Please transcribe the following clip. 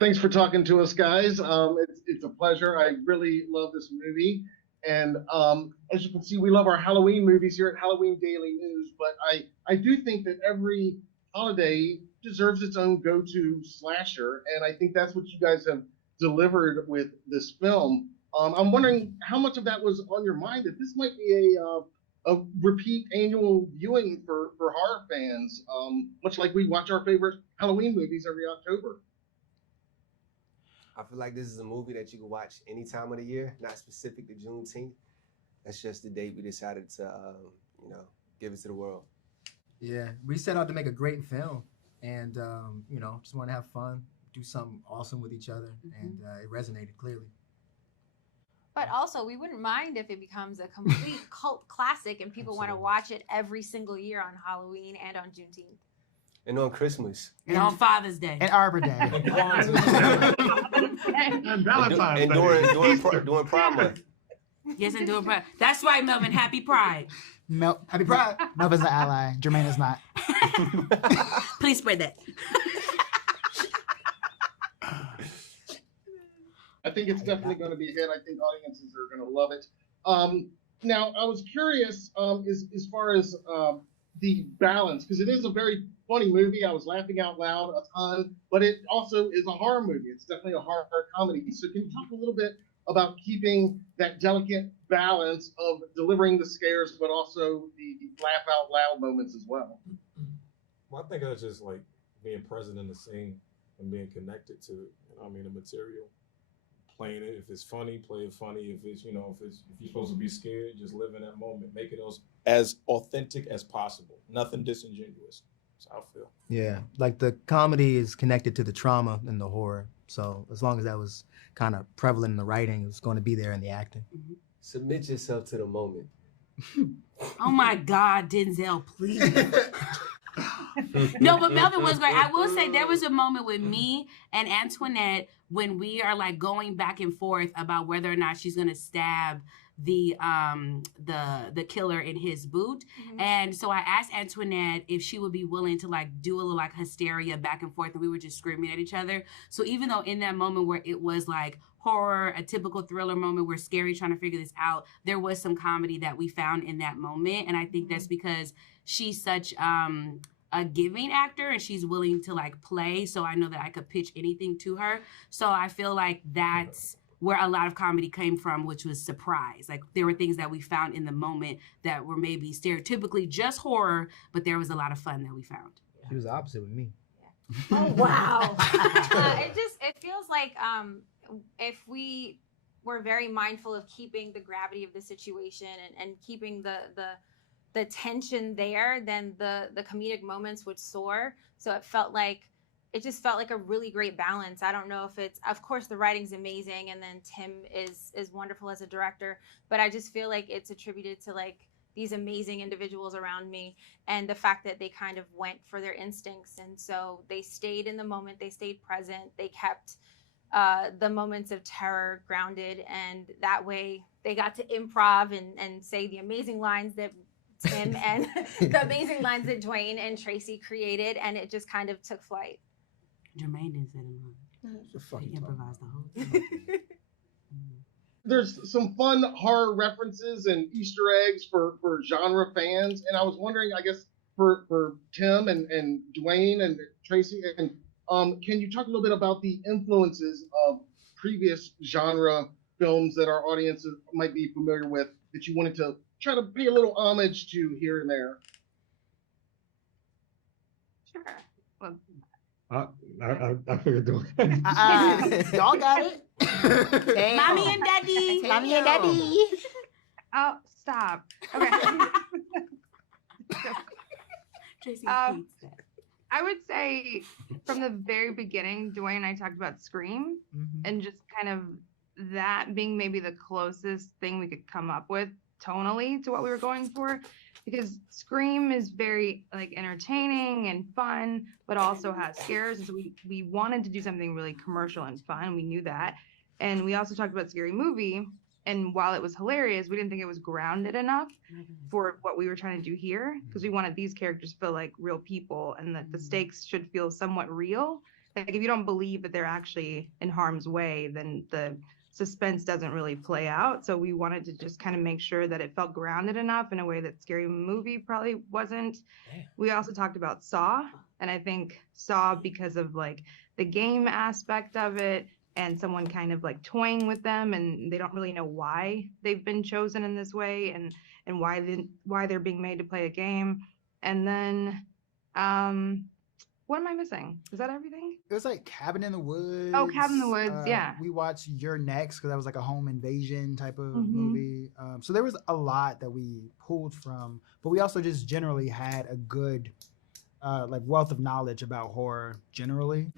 Thanks for talking to us, guys. It's a pleasure. I really love this movie. And as you can see, we love our Halloween movies here at Halloween Daily News. But I do think that every holiday deserves its own go-to slasher. And I think that's what you guys have delivered with this film. I'm wondering how much of that was on your mind, that this might be a repeat annual viewing for horror fans, much like we watch our favorite Halloween movies every October. I feel like this is a movie that you can watch any time of the year, not specific to Juneteenth. That's just the date we decided to, give it to the world. Yeah, we set out to make a great film, and just want to have fun, do something awesome with each other, and it resonated clearly. But also, we wouldn't mind if it becomes a complete cult classic and people want to watch it every single year on Halloween and on Juneteenth. And on Christmas. And on Father's Day. And Arbor Day. And Valentine's Day. And during Pride Month. Yes, and doing Pride. That's right, Melvin. Happy Pride. Happy Pride. Melvin's an ally. Jermaine is not. Please spread that. I think it's definitely going to be a hit. I think audiences are going to love it. Now, I was curious as far as the balance, because it is a very funny movie. I was laughing out loud a ton, but it also is a horror movie. It's definitely a horror comedy. So can you talk a little bit about keeping that delicate balance of delivering the scares, but also the laugh out loud moments as well? Well, I think that's just like being present in the scene and being connected to it. The material. Playing it. If it's funny, play it funny. If it's, if you're supposed to be scared, just live in that moment. Make it as authentic as possible. Nothing disingenuous. That's how I feel. Yeah, like the comedy is connected to the trauma and the horror. So as long as that was kind of prevalent in the writing, it was going to be there in the acting. Mm-hmm. Submit yourself to the moment. Oh my God, Denzel, please. No, but Melvin was great. I will say there was a moment with me and Antoinette when we are like going back and forth about whether or not she's gonna stab the killer in his boot. Mm-hmm. And so I asked Antoinette if she would be willing to like do a little like hysteria back and forth, and we were just screaming at each other. So even though in that moment where it was like horror, a typical thriller moment, we're scary trying to figure this out, there was some comedy that we found in that moment. And I think that's because she's such a giving actor and she's willing to like play. So I know that I could pitch anything to her. So I feel like that's where a lot of comedy came from, which was surprise. Like there were things that we found in the moment that were maybe stereotypically just horror, but there was a lot of fun that we found. She was the opposite with me. Yeah. Oh, wow. It feels like if we were very mindful of keeping the gravity of the situation and keeping the tension there, then the comedic moments would soar. So it just felt like a really great balance. I don't know if it's, of course the writing's amazing and then Tim is wonderful as a director, but I just feel like it's attributed to like these amazing individuals around me and the fact that they kind of went for their instincts. And so they stayed in the moment, they stayed present, they kept the moments of terror grounded, and that way they got to improv and say the amazing lines that Tim and the amazing lines that Dewayne and Tracy created, and it just kind of took flight. Jermaine didn't say them. He improvised the whole thing. There's some fun horror references and Easter eggs for genre fans, and I was wondering, I guess, for Tim and Dewayne and Tracy, and can you talk a little bit about the influences of previous genre films that our audiences might be familiar with that you wanted to try to pay a little homage to here and there? Sure. Well, I figured y'all got it. Mommy and Daddy. Mommy and Daddy. Oh, stop. Okay. Tracy hates that. I would say from the very beginning, Dewayne and I talked about Scream, and just kind of that being maybe the closest thing we could come up with tonally to what we were going for, because Scream is very like entertaining and fun, but also has scares. And so we wanted to do something really commercial and fun. We knew that. And we also talked about Scary Movie. And while it was hilarious, we didn't think it was grounded enough for what we were trying to do here, because we wanted these characters to feel like real people and that the stakes should feel somewhat real. Like if you don't believe that they're actually in harm's way, then the suspense doesn't really play out. So we wanted to just kind of make sure that it felt grounded enough in a way that Scary Movie probably wasn't. Damn. We also talked about Saw, and I think Saw, because of like the game aspect of it and someone kind of like toying with them, and they don't really know why they've been chosen in this way, and why they're being made to play a game. And then what am I missing? Is that everything? It was like Cabin in the Woods. Oh, Cabin in the Woods, yeah. We watched You're Next because that was like a home invasion type of Mhm. movie. So there was a lot that we pulled from, but we also just generally had a good like wealth of knowledge about horror generally.